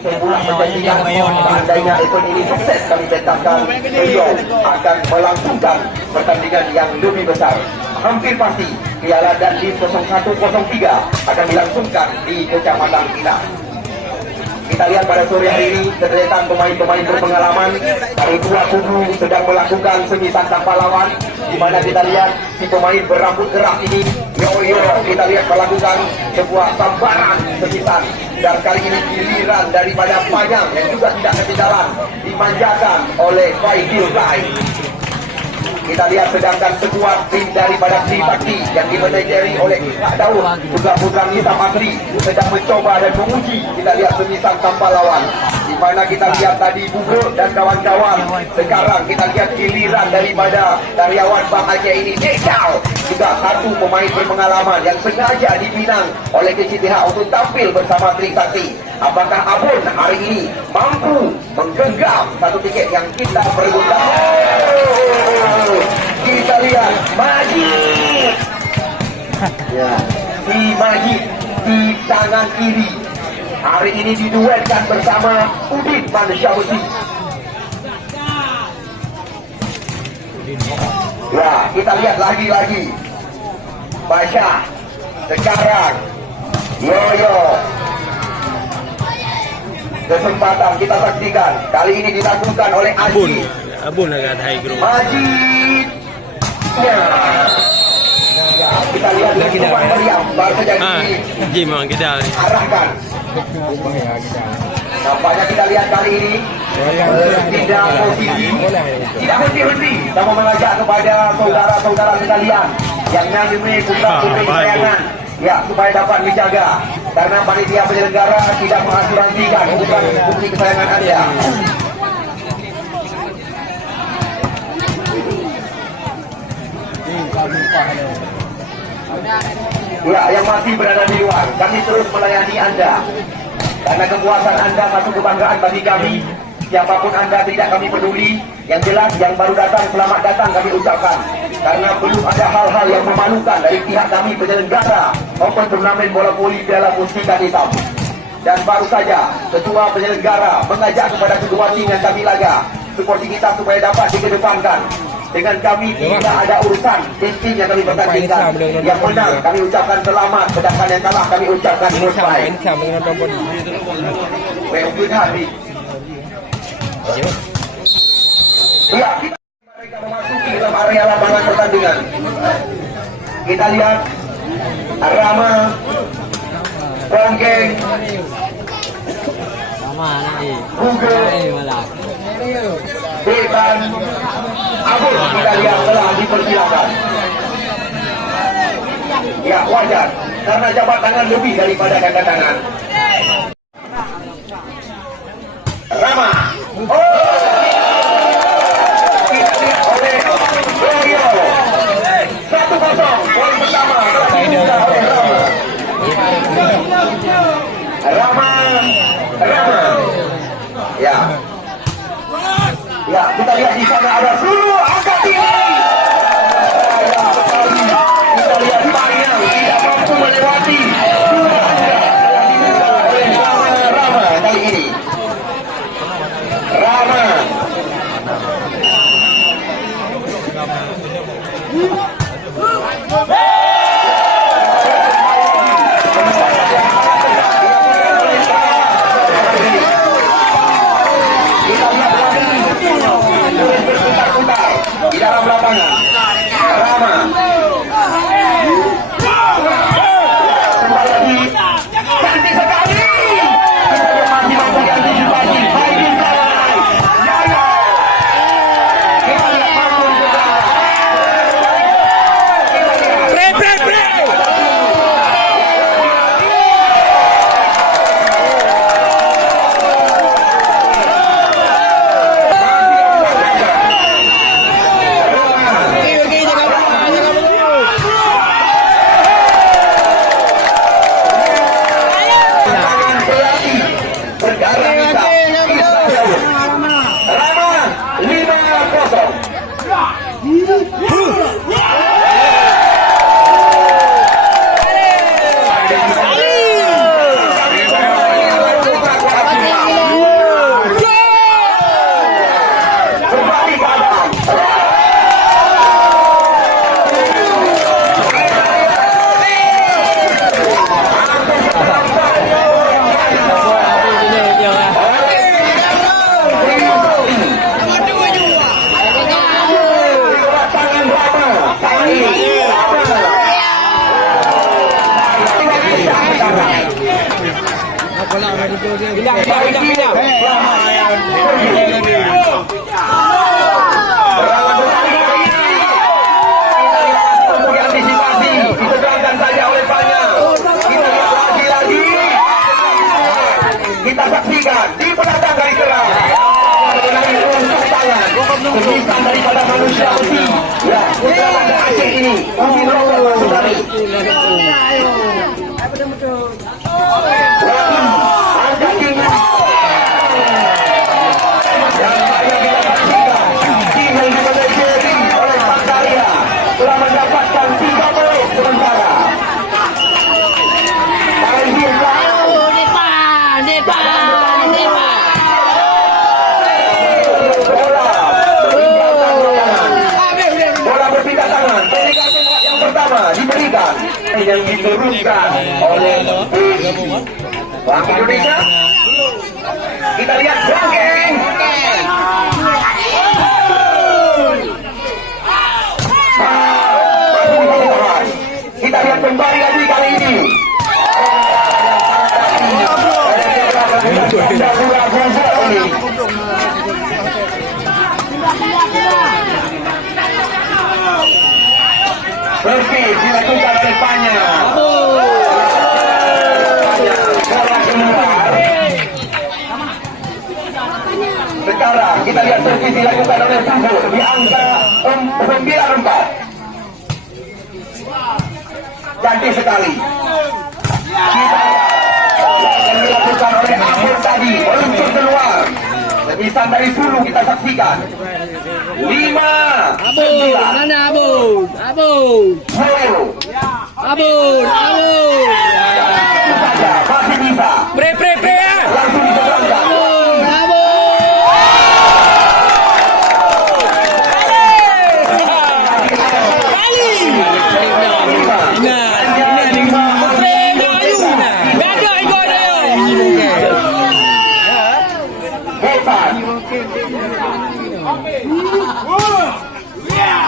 kesimpulan pertandingan. Seandainya event ini sukses, kami tetapkan beliau akan melangsungkan pertandingan yang lebih besar. Hampir pasti Piala Dandim 0103 akan dilangsungkan di Kecamatan kita. Kita lihat pada sore hari ini kedatangan pemain-pemain berpengalaman dari dua kubu sedang melakukan semi santap pahlawan, di mana kita lihat si pemain berambut gerak ini Yoyo kita lihat melakukan sebuah sambaran semisan, dan kali ini giliran daripada Panjang yang juga tidak ketinggalan dimanjakan oleh Faidil Lai. Kita lihat sedangkan sekuat tim daripada Tribakti yang dimanajeri oleh Kak Daud juga Putra Nisa Masri sedang mencoba dan menguji. Kita lihat semisal tanpa lawan, di mana kita lihat tadi Bubuk dan kawan-kawan. Sekarang kita lihat giliran daripada karyawan bahagia ini Dekal, juga satu pemain berpengalaman yang sengaja dipinang oleh KCTH untuk tampil bersama Tribakti. Apakah Abun hari ini mampu menggenggam satu tiket yang kita perebutkan? Kita lihat Majid. Ya, si Majid di tangan kiri hari ini diduetkan bersama Udin Mansyabuti. Ya, kita lihat lagi-lagi Basya. Sekarang Yoyo. Kesempatan kita saksikan kali ini dilakukan oleh Aji. Abun agak high group. Majid. Ya. Kita lihat lagi dah. Baru saja memang kita arahkan. Nampaknya kita lihat kali ini tidak posisi, tidak henti-henti. Kita mau mengajak kepada saudara-saudara sekalian yang namanya putra-putri kesayangan, ya, supaya dapat dijaga, karena panitia penyelenggara tidak mengasuransikan bukan bukti kesayangan Anda. Ya, yang masih berada di luar, kami terus melayani Anda, karena kepuasan Anda satu kebanggaan bagi kami. Siapapun Anda tidak kami peduli. Yang jelas yang baru datang, selamat datang kami ucapkan, karena belum ada hal-hal yang memalukan dari pihak kami penyelenggara Open Turnamen Bola Voli Piala Mustika Hitam. Dan baru saja ketua penyelenggara mengajak kepada kedua tim yang kami laga seperti kita supaya dapat dikedepankan. Dengan kami tidak ada urusan tim yang kami bertandingkan. Yang menang kami ucapkan selamat, sedangkan yang kalah kami ucapkan goodbye. Baik hati. Ya, mereka memasuki dalam area lapangan pertandingan. Kita lihat Rama, Bonggeng, Google, Beban, Abun kita lihat telah dipersilakan. Ya, wajar, karena jabat tangan lebih daripada ganda tangan. Rama, kita lihat oleh Yoyo. 1-0, poin pertama tercipta oleh Rama. Rama. Ya. Ya, kita lihat di sana ada Sulu angkat tinggi. Kita lihat Panjang tidak mampu melewati. Rama kali ini. Rama. Di dalam lapangan Rama kembali lagi, cantik sekali, masih mampu diantisipasi Faidil Lai. Yaya kita lihat mampu juga. ini Udi Robert masuk kali. Angkat tinggi. Yang saya kita saksikan tim yang dimenjeri oleh Pak Karya telah mendapatkan 3 menit sementara. Bola berpindah tangan. Pendidikan tembak yang pertama diberikan yang diturunkan oleh wakil Indonesia. Kita lihat Bongkeng. Kita lihat kembali lagi kali ini. Servis dilakukan oleh Panya. Bola keluar. Sekarang kita lihat servis dilakukan oleh Subur di angka 9-4. Cantik sekali. Yang dilakukan oleh Abur tadi meluncur keluar. Lebisan dari Sulu kita saksikan. 5, 9. Mana Abun? Abun. 10. Abun. Abun. Saja masih bisa. Pre ya. Langsung diseberangkan. Abun. Abun.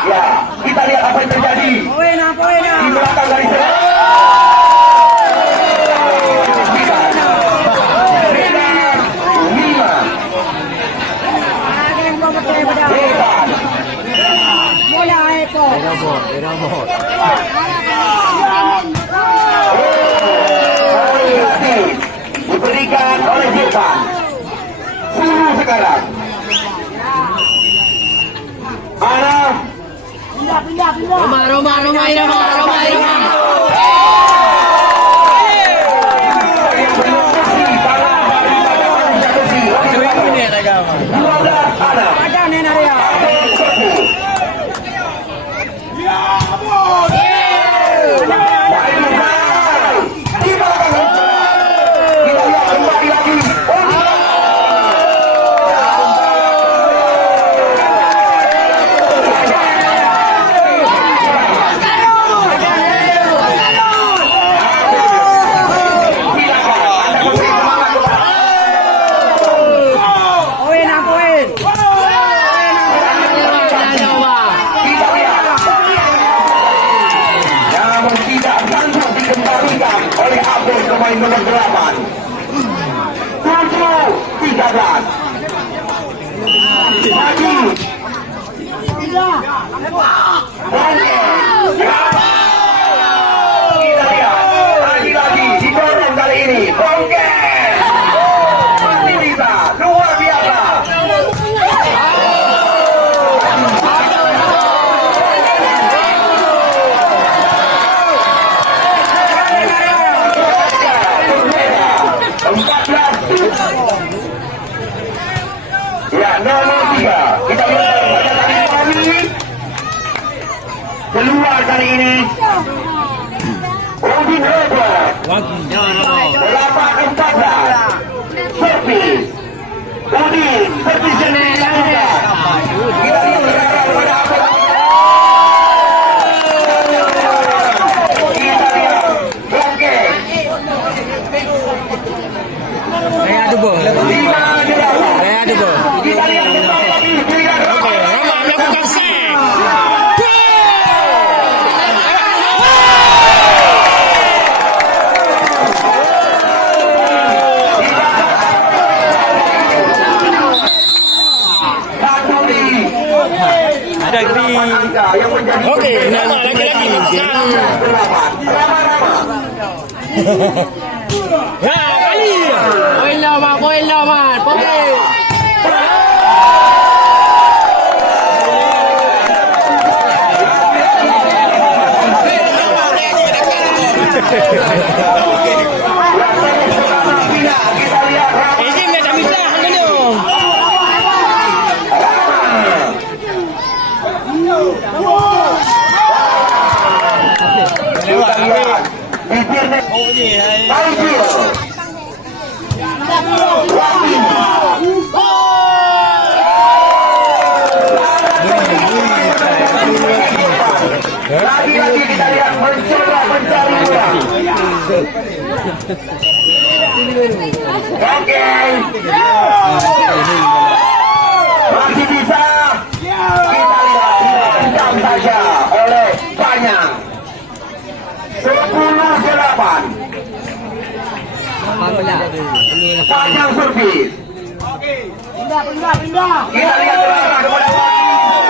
Ya, kita lihat apa yang terjadi di belakang dari sana. Diberikan oleh Jepan. Suruh sekarang. Araf. Roma. Oleh Abel pemain nomor 8 7-13 lagi kita lihat lagi-lagi didorong kali ini Bongkeng masih bisa luar biasa. Ya, nomor 3 kita lihat pada kali ini keluar kali ini Udin Robert 8-14 servis Udin servis yang dilakukan kita lihat pada apa kita lihat Bongkeng Kayak adu bol. 5-8 Kayak adu bol. kita lihat kembali lagi pilihan Roma melakukan save. Ada di angka yang menjadi Oke, nama lagi-lagi. Rama-rama Ya, kali. Poin lama. Poin. Kita lihat Ini macam minta hang kena. kita lihat bibirnya Taijil lagi-lagi kita lihat mencoba mencari uang. Oke, masih bisa kita lihat diendam saja oleh Panyang 10-8. Panyang servis. Kita lihat kepada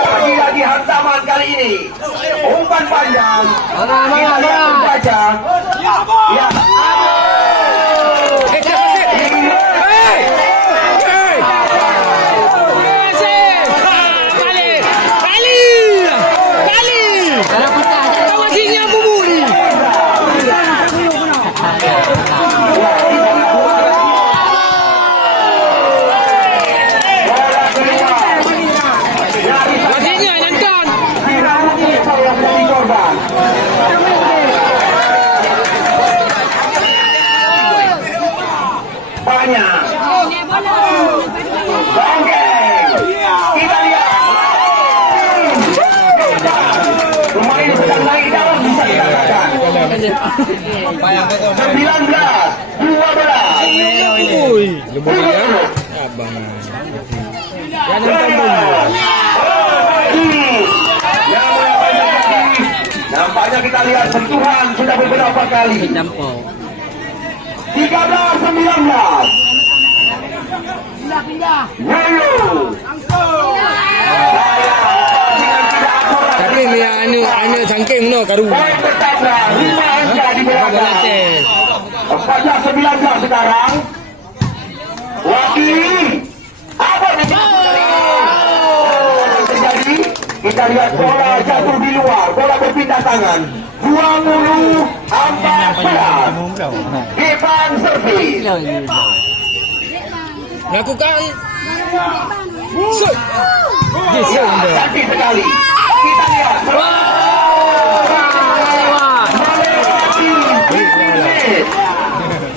lagi-lagi hantaman kali ini. Umpan panjang. Kita lihat saja. Ya. Banyak. Bangkeng. Kita lihat. Pemain sedang naik daun bisa dikatakan. 19, 12. Nampaknya kita lihat sentuhan sudah beberapa kali. 13-19. Tapi ni anu cangking no karu. Poin pertama 5 angka di belakang. 14-19 sekarang. Wakili apa yang terjadi? Kita lihat bola jatuh di luar, bola berpindah tangan. 20-14. Ivan servis. Lakukan. Ya, cantik sekali. Kita lihat.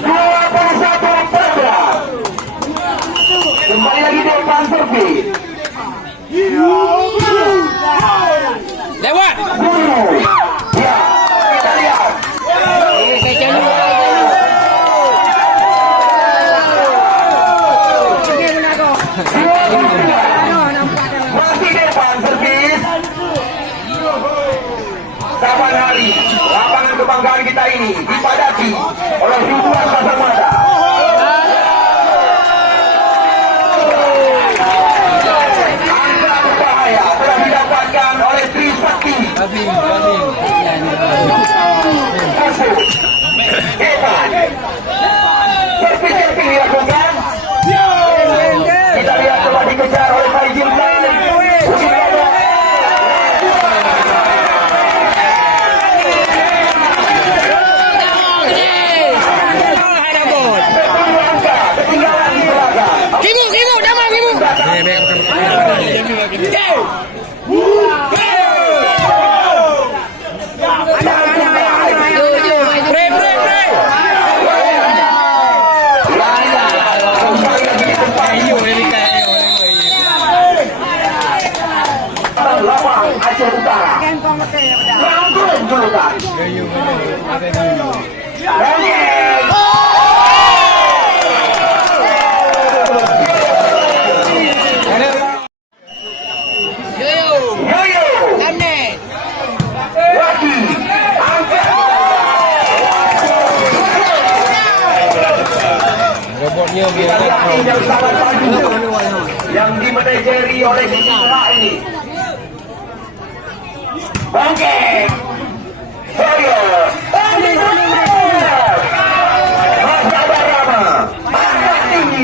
Melewati 21-14. Kembali lagi di Ivan servis. Lewat. Ya, kita lihat. Masih depan servis. Kapan hari lapangan kebanggaan kita ini dipadati oleh ribuan pasang mata. Angka berbahaya telah didapatkan oleh Trisakti. Evan. Servis yang dilakukan. Kita lihat coba dikejar oleh Taijil. Kimu, damai kimu. Lawang Aceh Utara. Rangkul julukan. Yoyo. Waki. Angkat. Robotnya Kita lihat tinggal sangat maju yang dimanajeri oleh Citra ini. Bangkeng. Yoyo. Mas Abarama. Angkat tinggi.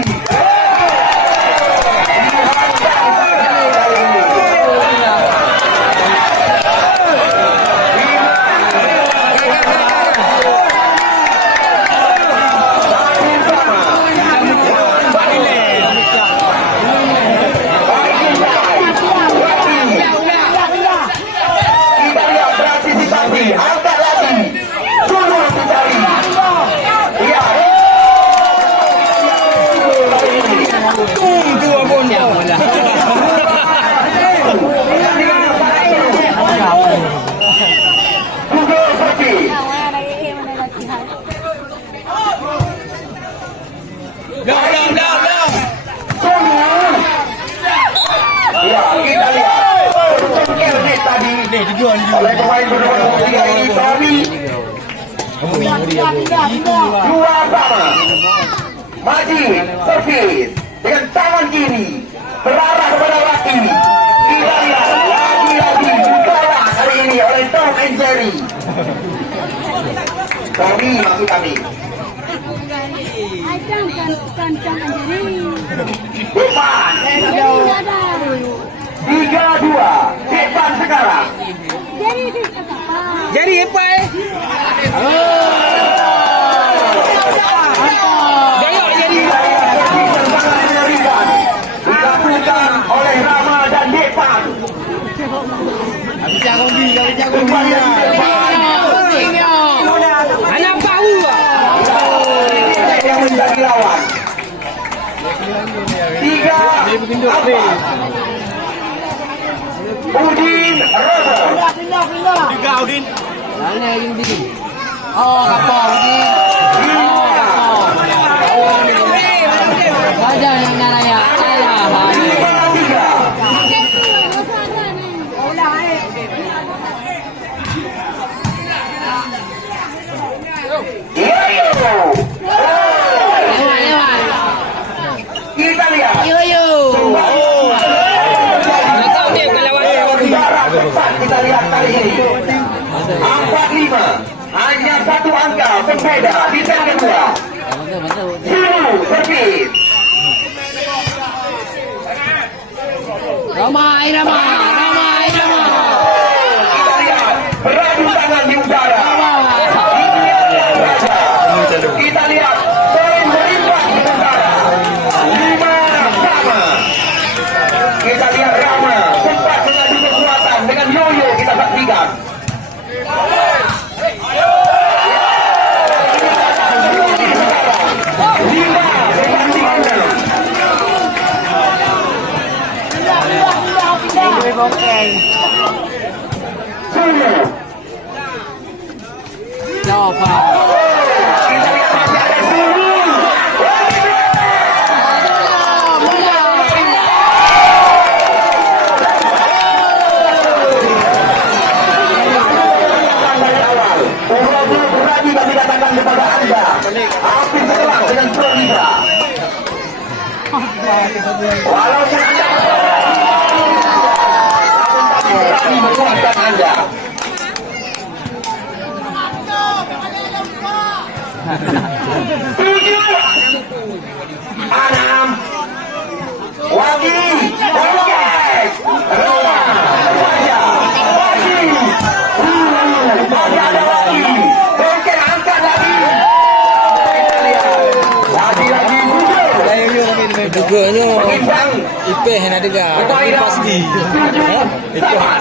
oleh pemain bernomor 3 ini Tommy. Dua sama. Majid servis dengan tangan kiri berarah kepada Waki. Kita lihat lagi ditolak kali ini oleh Tom and Jerry. Tommy maksud kami. Depan 3-2 depan sekarang. Jadi apa Dilakukan oleh Rama dan Depan. Anak bau Yang menjadi lawan 3-4. Udin Robert. Oh, kapal ni. Ada yang naraya. Alah. 5-3. Kita lihat. Nakau dia melawan Jarak cepat kita lihat kali ini 4-5. Hanya satu angka berbeda di set kedua. Zulu servis. Ramai. Kita lihat beradu tangan di udara. Kita lihat poin melimpah di udara 5-sama. Kita lihat Rama sempat mengadu kekuatan dengan Yoyo kita saksikan. Zulu. Jawab. Kita lihat masih ada Zulu. Dari awal, Urobo berani kami katakan kepada Anda. Hampir setelah dengan Florida. Walaupun Anda berani menguatkan Anda. Tujuh, 6, Wagi, Bongkek, Roma, Raja, Wagi, masih ada Wagi, Bongkek angkat lagi. Lagi tujuh. Duganya Bintang, ipeh nak dengar. Tapi pasti. sama.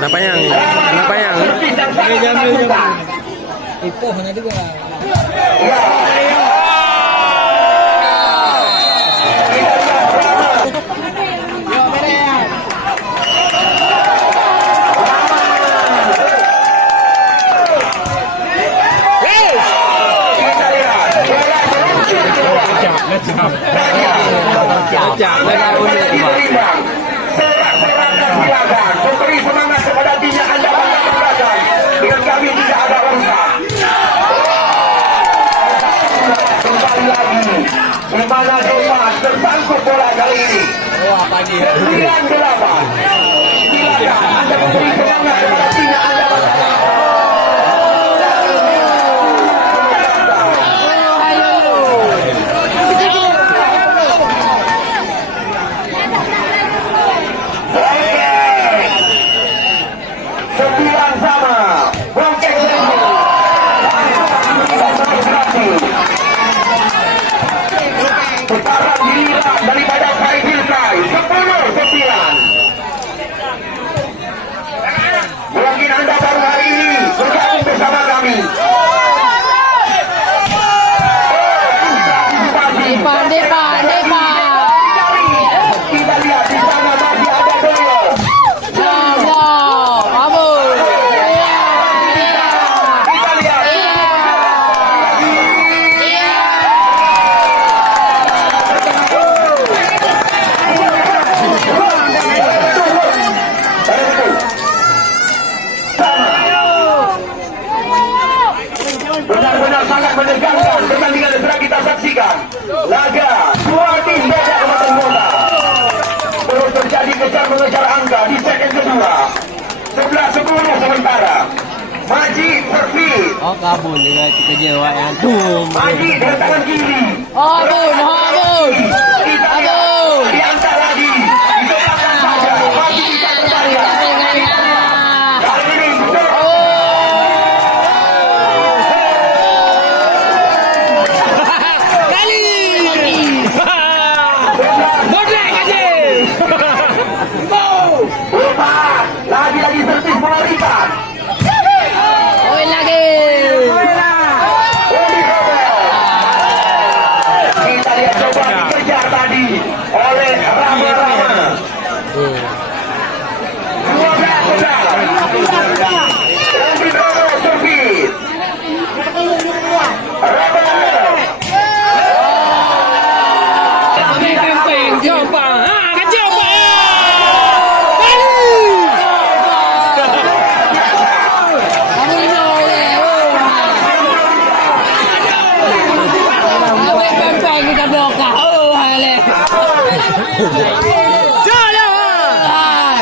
Napayang. Bintang sangat bukan. Ipeh nak dengar. Ya. Kita lihat bola meluncur keluar. Diberimbang. Serak-serak dan silakan. Memberi semangat kepada tim yang Anda banggakan. Dengan kami tidak ada unggah. Kembali lagi. Di mana Depan tersangkut bola kali ini. 9-8. Silakan Anda memberi semangat kepada tim yang Anda banggakan. Sembilan sama. Bongkek sekarang giliran daripada Faizil Kai 10-9. Mungkin Anda baru hari ini bergabung bersama kami. Depan. Kita lihat di sana masih ada Doyo. Wow. Apa? akan menegangkan pertandingan yang sedang kita saksikan. Laga dua tim beda kabupaten kota. Terus terjadi kejar mengejar angka di set yang kedua. 11-10 sementara. Majid perfit. Oh, kabul juga kita jewa yang tuh. Majid dengan tangan kiri. Abun, abun. Abun. Diangkat lagi. Ditekan saja. Majid bisa berbahaya. Kali ini betul. Kali. Bodek aja. Lepas. Lagi-lagi servis mengerikan. Oi lagi. Kita lihat coba dikejar tadi oleh Rama-Rama. 12-11. Rambidono servis. Rama. Kami pempeng coba. Kacau pak. Kali. Kami boleh. Kami pempeng kita blokah. Oh, hale. Jalan.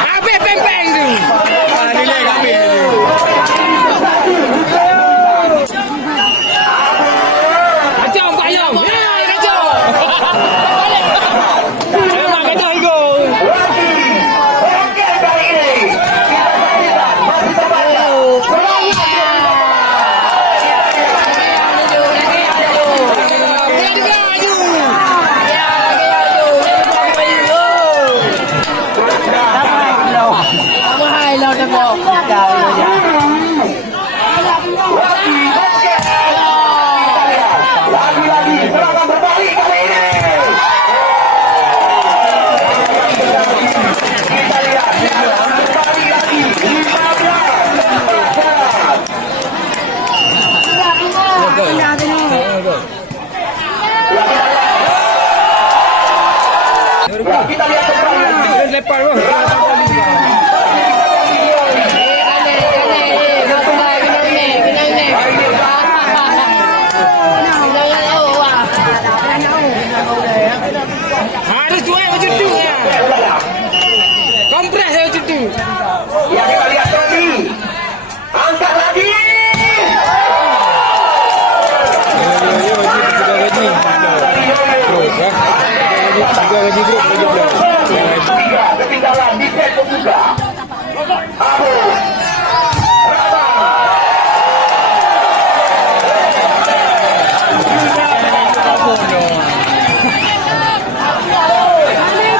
Habis pempeng tu. Nilai kami. Kacau Pak Yom. Kacau. Memang kacau gol. Lagi. Oke kali ini. Kita saksikan masih terbanyak. Lagi-lagi serangan berbalik kali ini. Kita lihat berbalik lagi 15. Kita lihat kembali lagi. Lepas harus jual macam tu ya. Kompres macam tu. Ya, kita lihat Tommy. Angkat lagi. Tiga ketinggalan di set pembuka. Abu Rama. Kali ini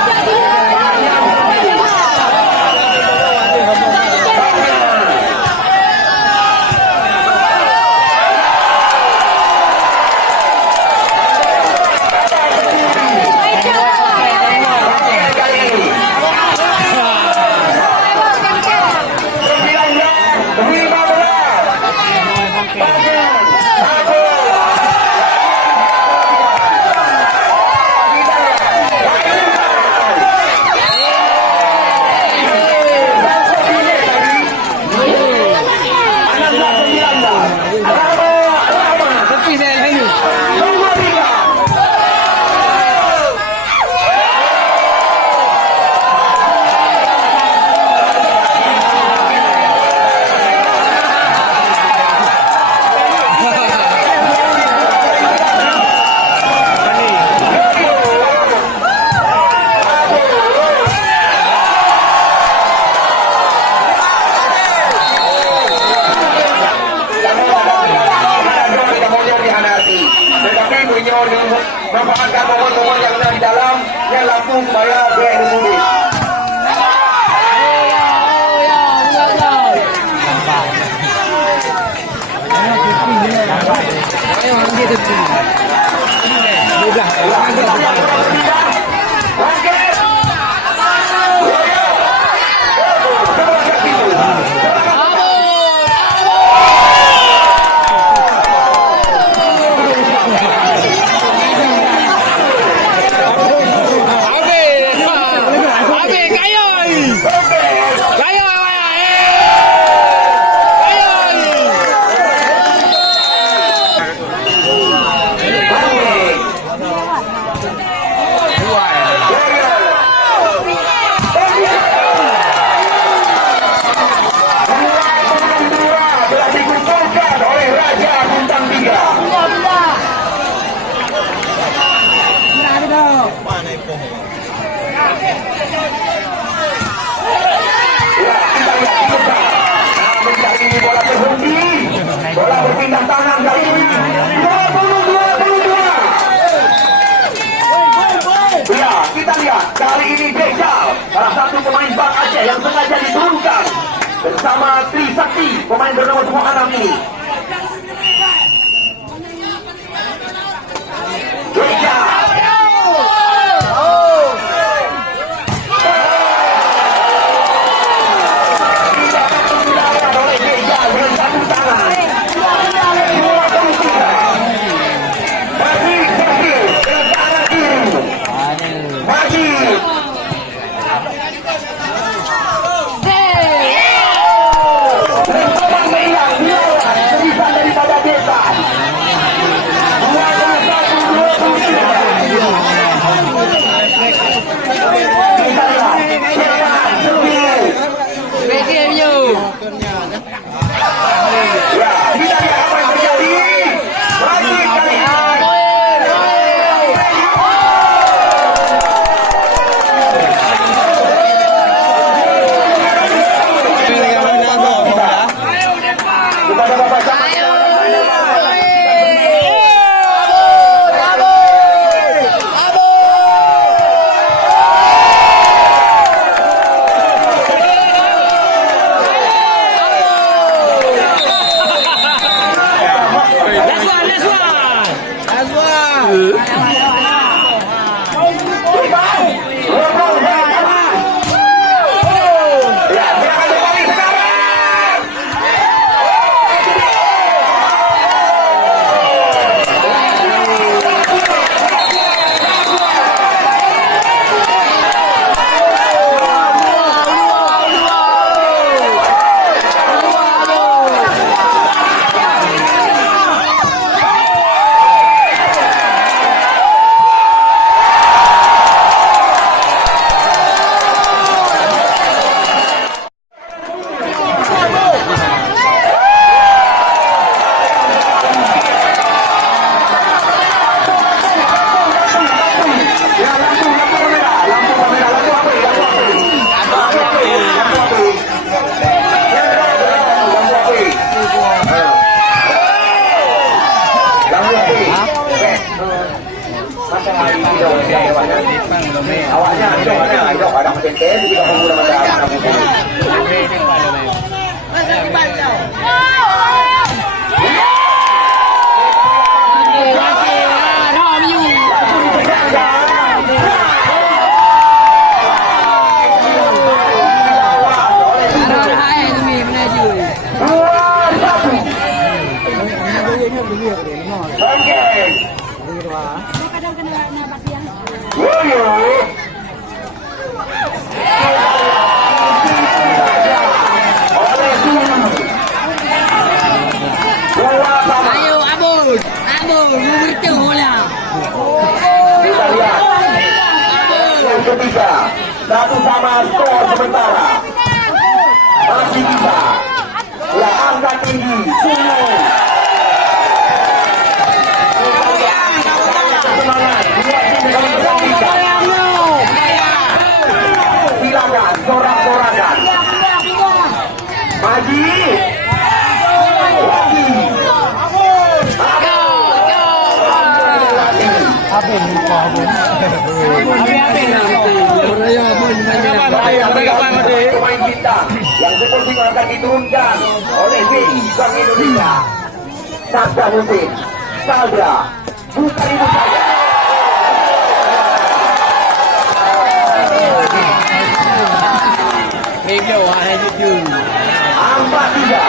12 yang kali ini 20-22. Ya, kita lihat kali ini Bejal, salah satu pemain Bang Aceh yang sengaja diturunkan bersama Trisakti, pemain bernomor 26 ini. Bejal. Awaknya hidup ada mencengkel juga menggunakan ketiga, satu sama skor sementara. Masih bisa. Ya, angkat tinggi. Semangat. Silakan, sorak-sorakan. Maji. Pemain bintang yang seperti akan diturunkan oleh BI Bank Indonesia. Sabda Husin, Saldra, bukan ibu saya. Ampak tiga.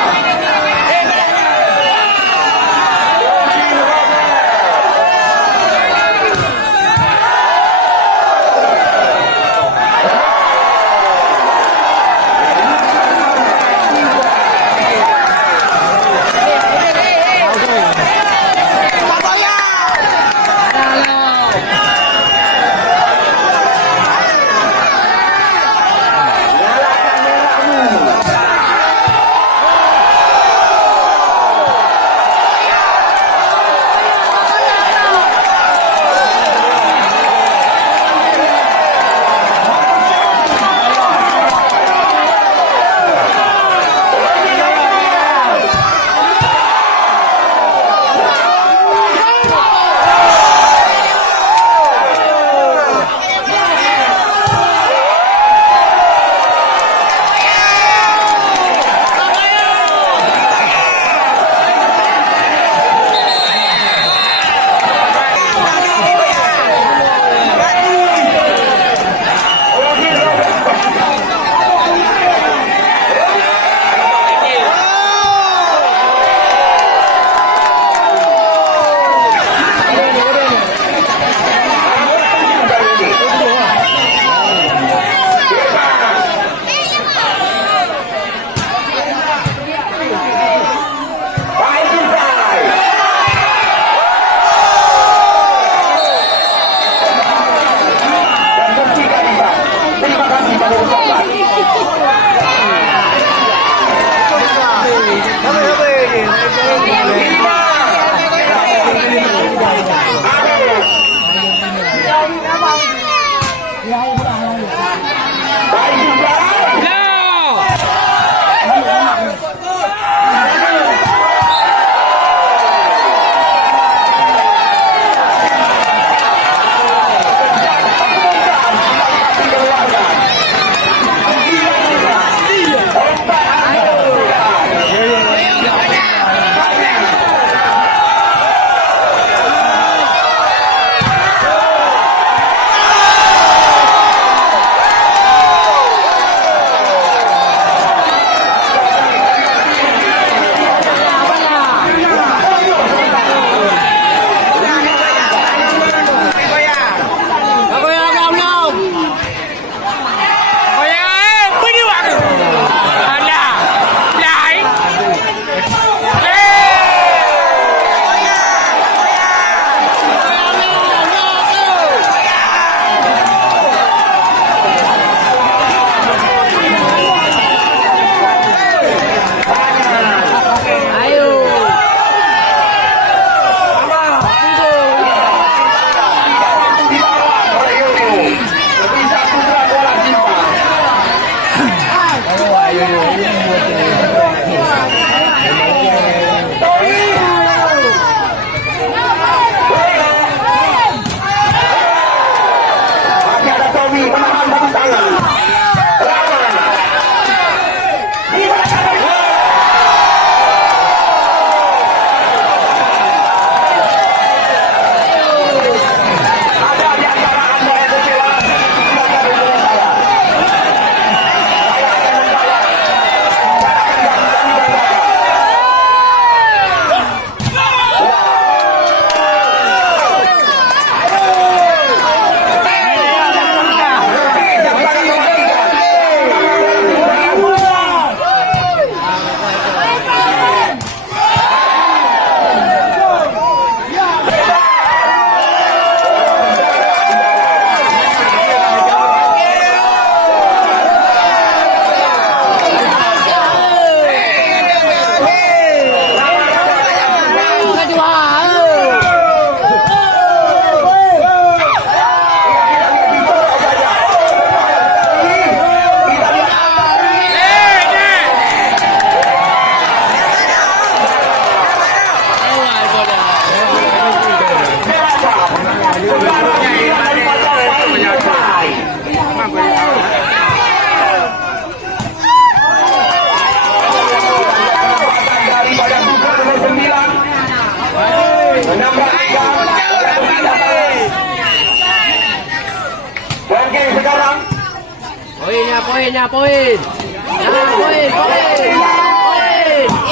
Poin. Ya, poin.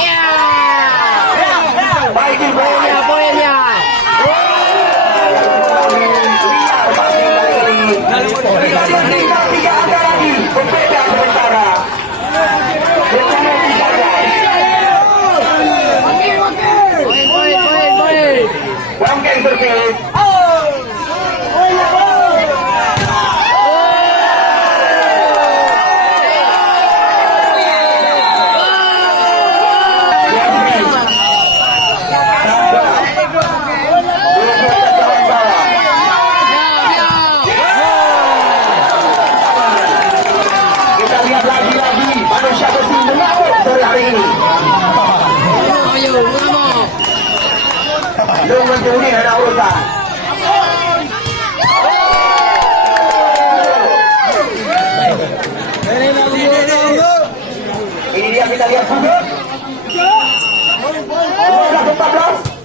Ya. Baik Ibrahim. Poinnya. Tiga angka lagi. Berbeda sementara. Poin. Wangkeng terpilih. Kita lihat lagi manusia besi mengamuk sore hari ini. Ayo, vamos. Lu mencuri ada urusan. Ini dia kita lihat juga. 15-14.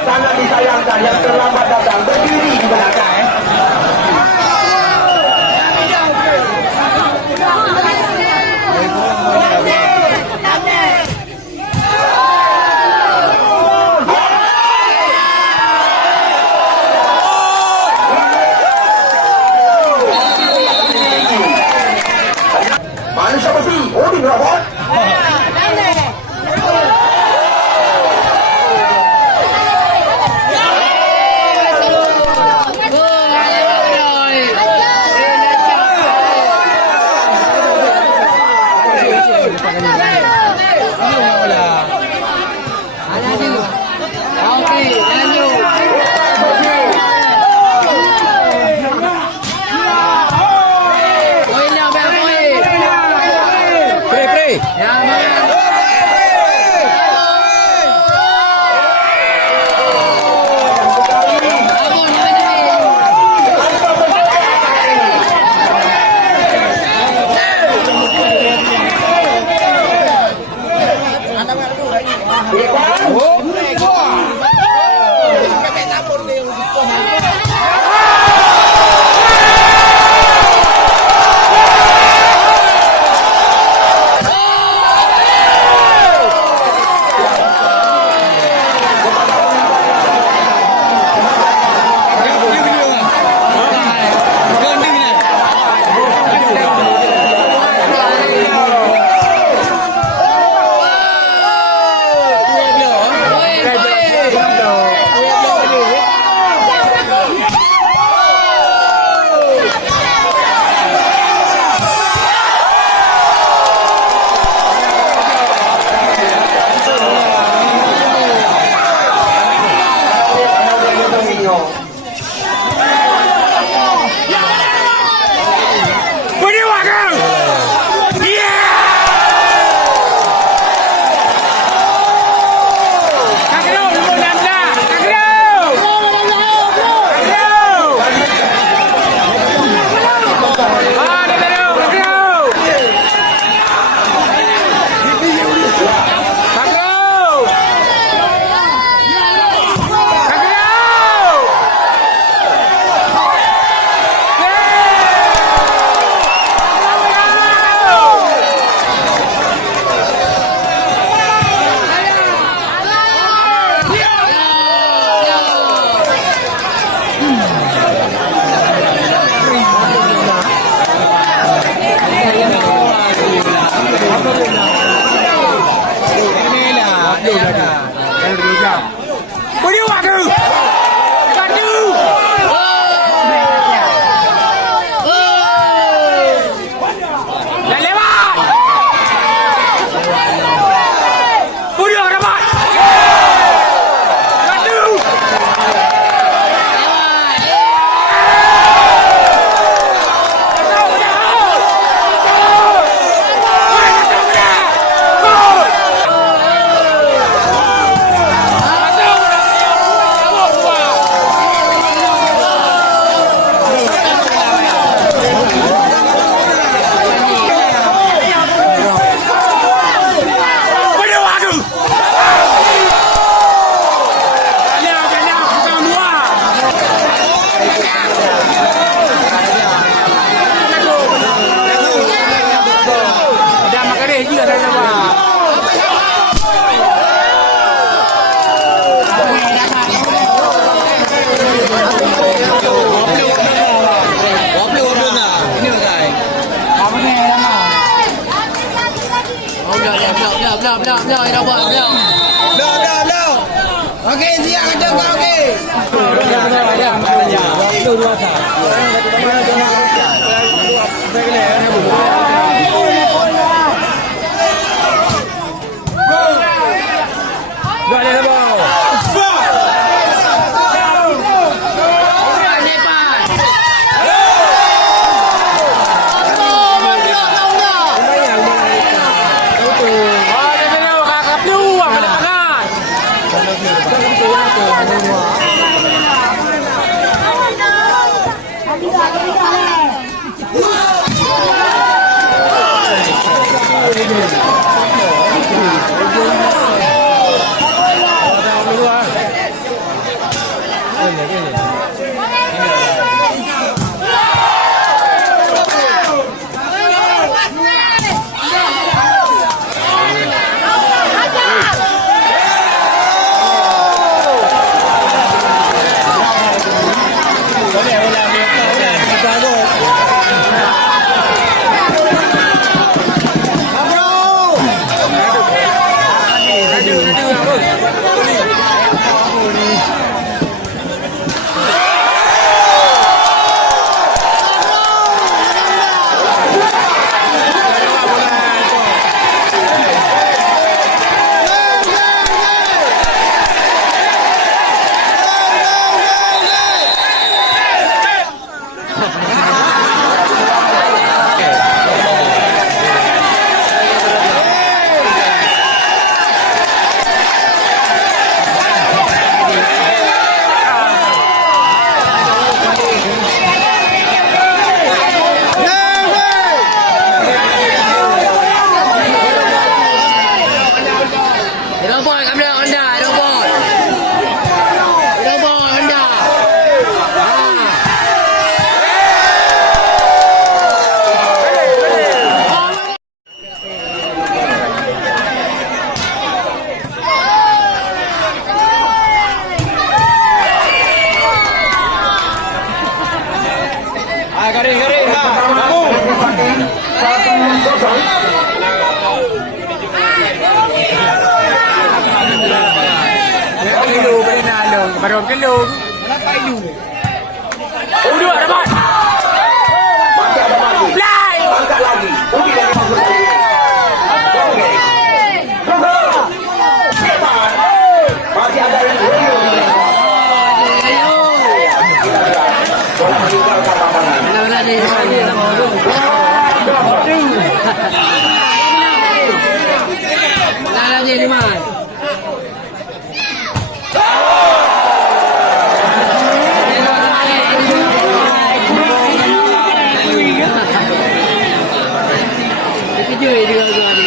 Sangat disayangkan yang terlambat datang berdiri di belakang. Manusia besi, Odin Robot. Belah, robot, belah. Dah. Okey, siap ada kau okey. Robot, kamera Honda, robot. Robot, Honda. Garing. Ha. Baru kelung. Kenapa ilu? Dua dapat. Masih ada maju. Play. Angkat lagi. Uji dari masuk lagi. Okey. Cepat. Masih ada yang Rio di belakang. Bola meninggalkan lapangan. Belah ni. Belah ni, Liman. Kejut dia dengan.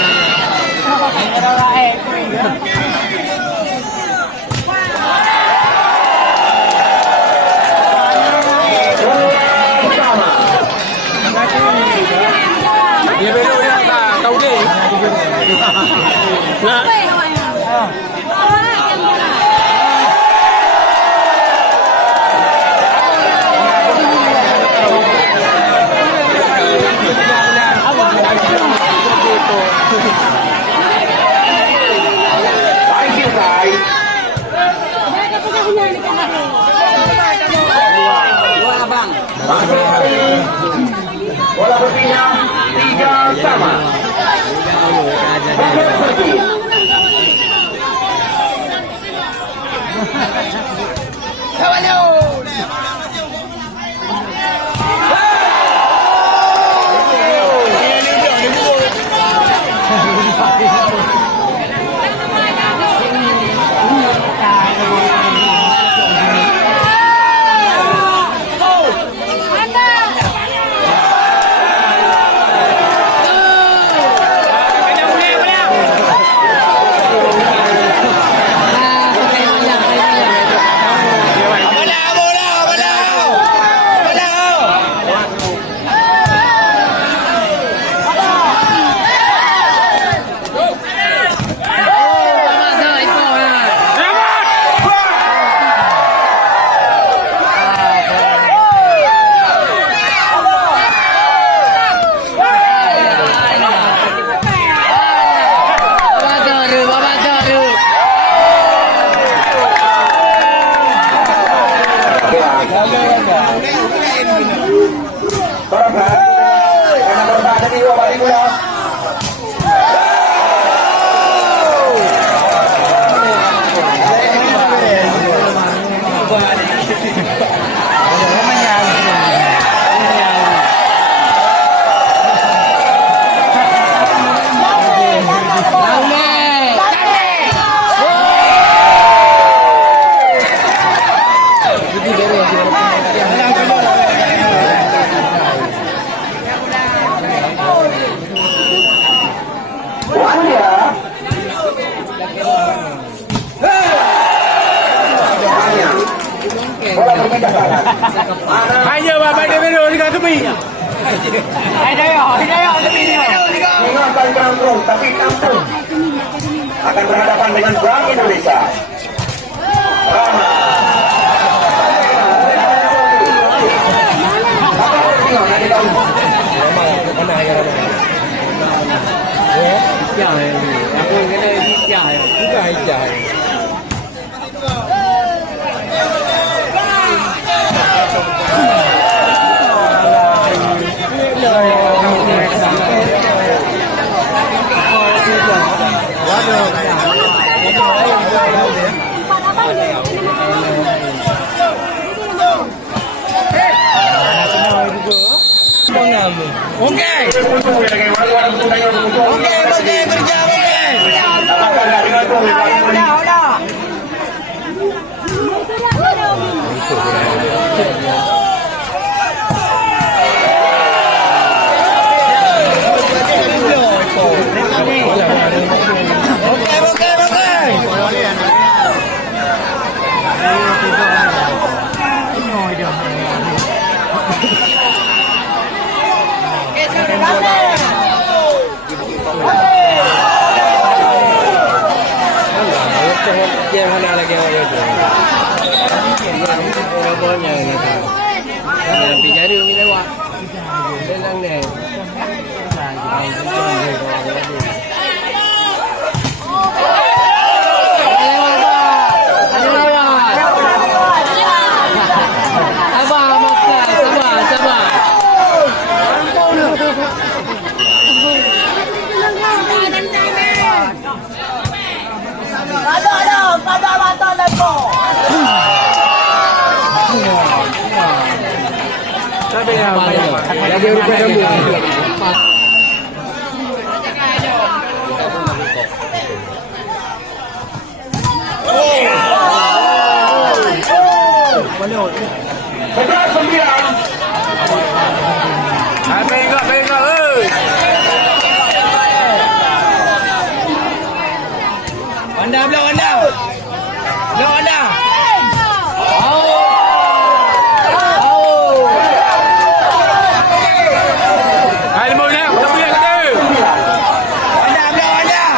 Dia belok dia tak tahu dia. Nak. Thank you guys. Bola berpindah 3-3. Bola pergi. Hanya bapak dia biru dengan tepi. Mengakan kampung tapi kampung akan berhadapan dengan Bank Indonesia. Aku kena hijau ya. Bukan hijau. Okey. Okey, berjam okey. Game mana lagi awak itu? Orang banyak ni tu. Tapi jadi umi lewat. Dalam ni. Sabar, makan. Sabar. Ada mata leko. Tapi apa ya? Jadi orang kamu. Sebelas 9. Pengok. Anda belakang anda. Belakang anda. Limau nak, tapi yang kata. Anda belakang anda.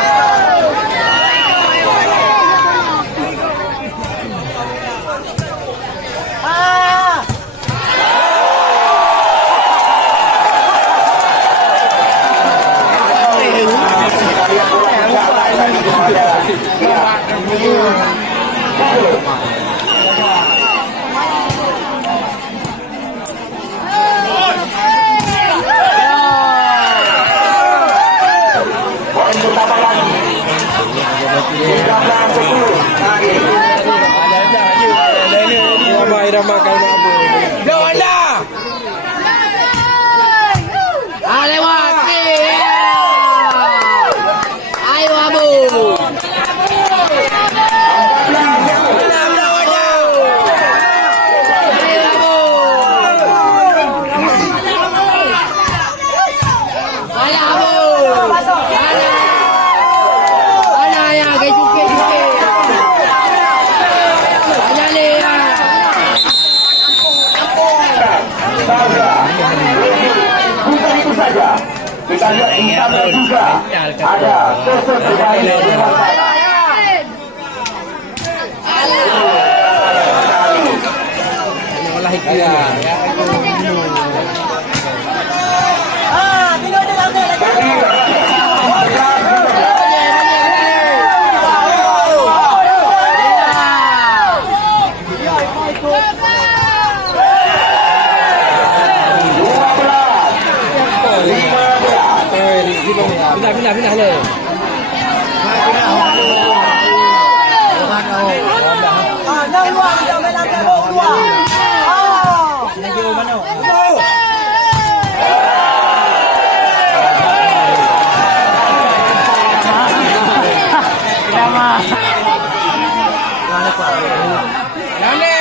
Poin pertama lagi. 13-10. Ramai makan apa. Belakang anda. Lewat. Ayo Abu. Bukan itu saja. Kita lihat di sana juga ada sosok terbaik dewasa. Pindah le. Nang luar kita main angkat dua. Mana?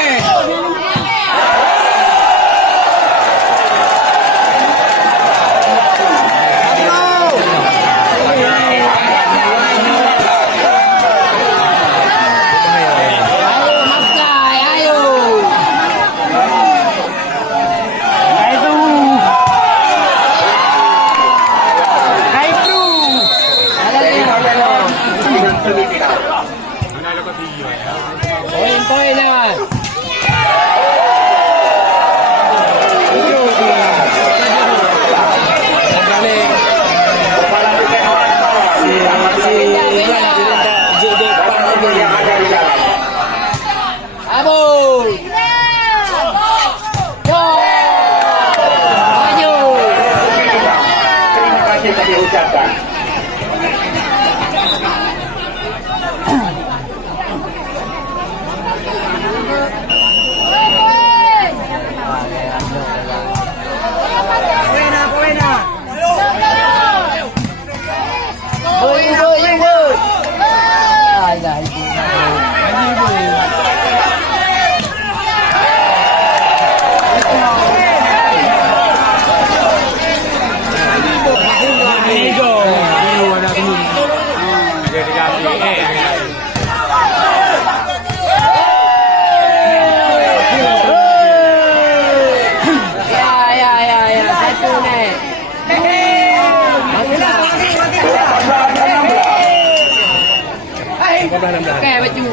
16. Pakai baju.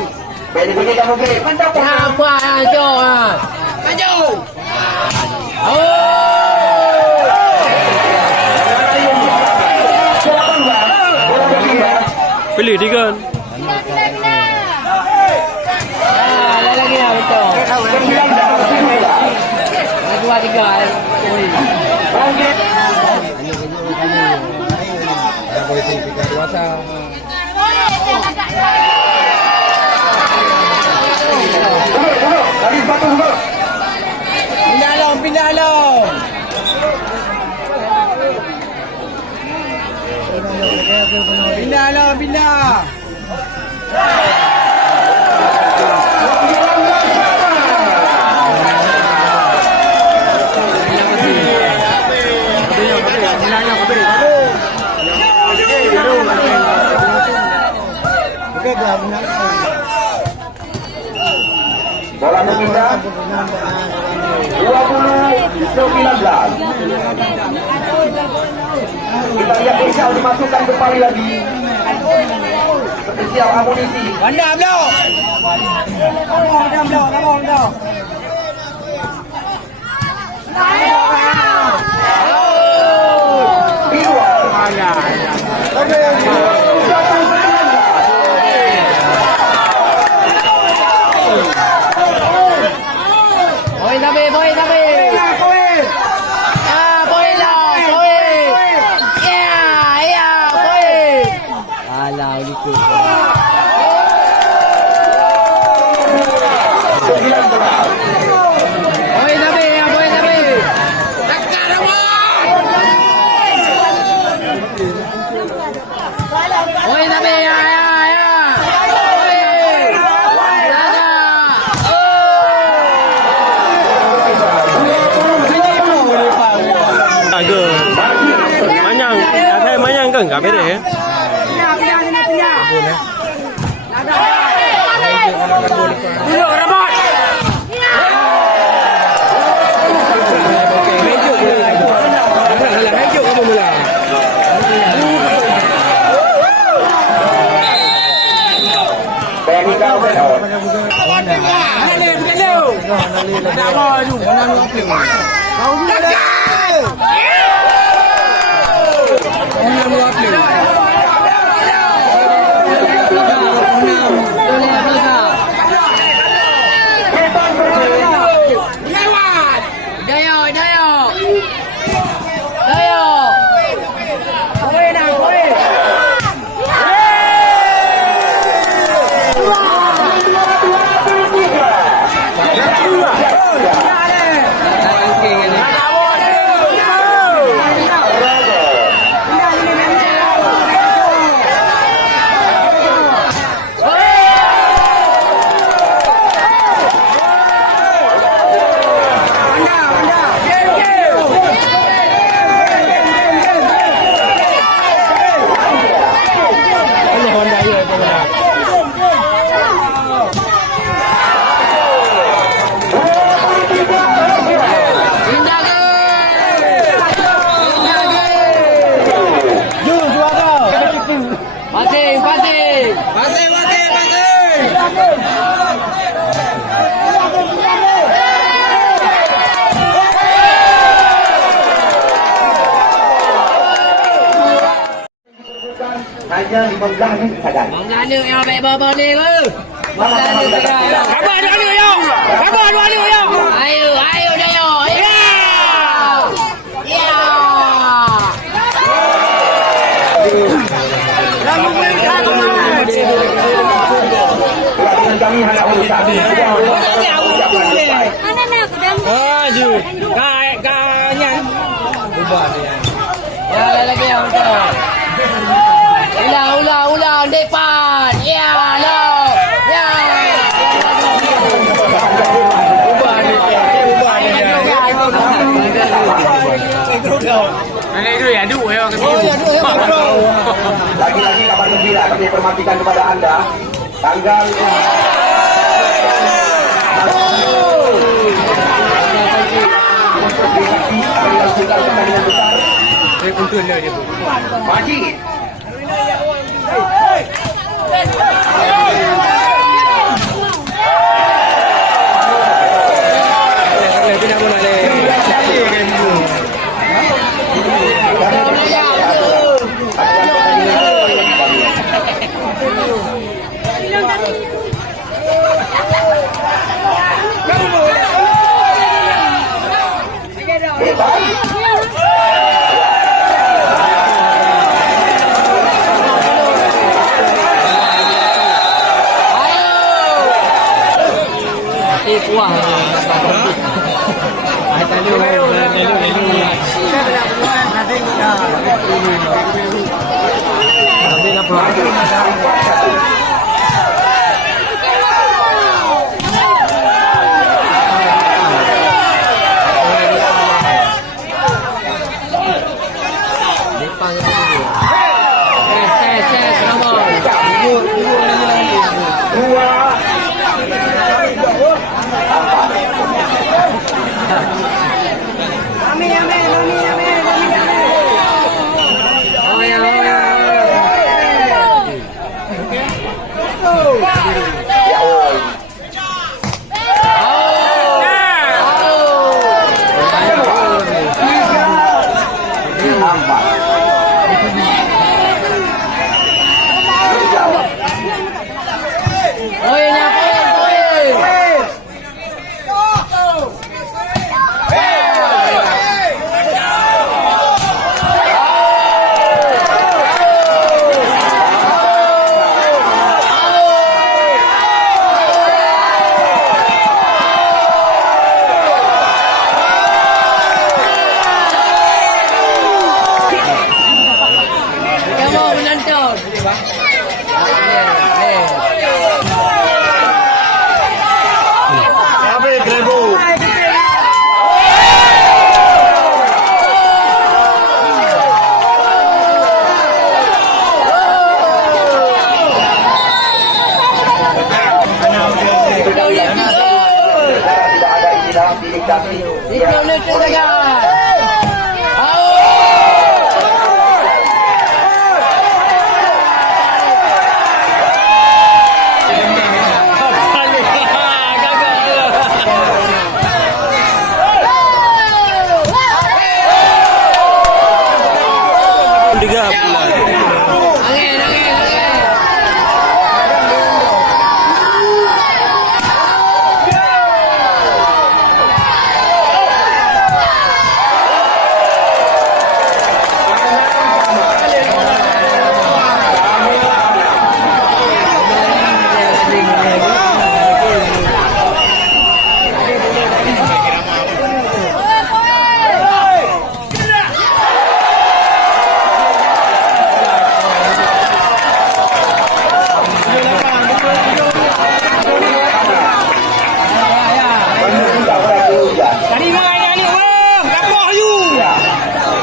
Beri bunyi kamu ke? Mantap. Nampak aja. Maju. Oh. Pilih dia kan. Ada lagi lah betul. Lagi 2-3. Pindah long, pindah long. Pindah long, pindah. Bola berpindah 20-19. Kita lihat Isal dimasukkan kembali lagi. Spesial amunisi. Pandang belok. Pandang belok, belok. Poin tapi. Poin lah, poin. Ya, poin. Alah, gitu. Poin tapi. Tekan awak. Poin tapi, ya. Agak. Manyang. Saya manyang kan? Enggak beda ya. Duduk rapat. Mejuk kamu mula. Beri kau benar. Hanya 15 minit saja. Mana yang baik bawa ni ke? Mana sekarang? Kabar dia ni yo. Kabar dia yo. Ayo dia yo. Ya. Kami hanya urusan. Mana nak kudang? Maju. Kanyang. Ubah dia. Ya lagi yang betul. Ulang depan. Ya lo. Ya. Ubah dia. Ini dulu ya, dua ya. Lagi-lagi kabar gembira kami informasikan kepada Anda. Tanggal pertandingan besar. Untuk dia je. Majid. tadi kuah. Tadi tidak ada isi dalam bilik kami.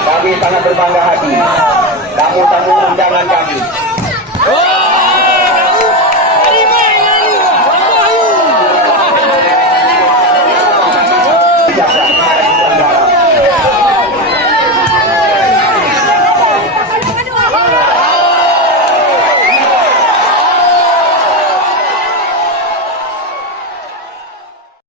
Kami sangat berbangga hati. Tamu-tamu undangan kami.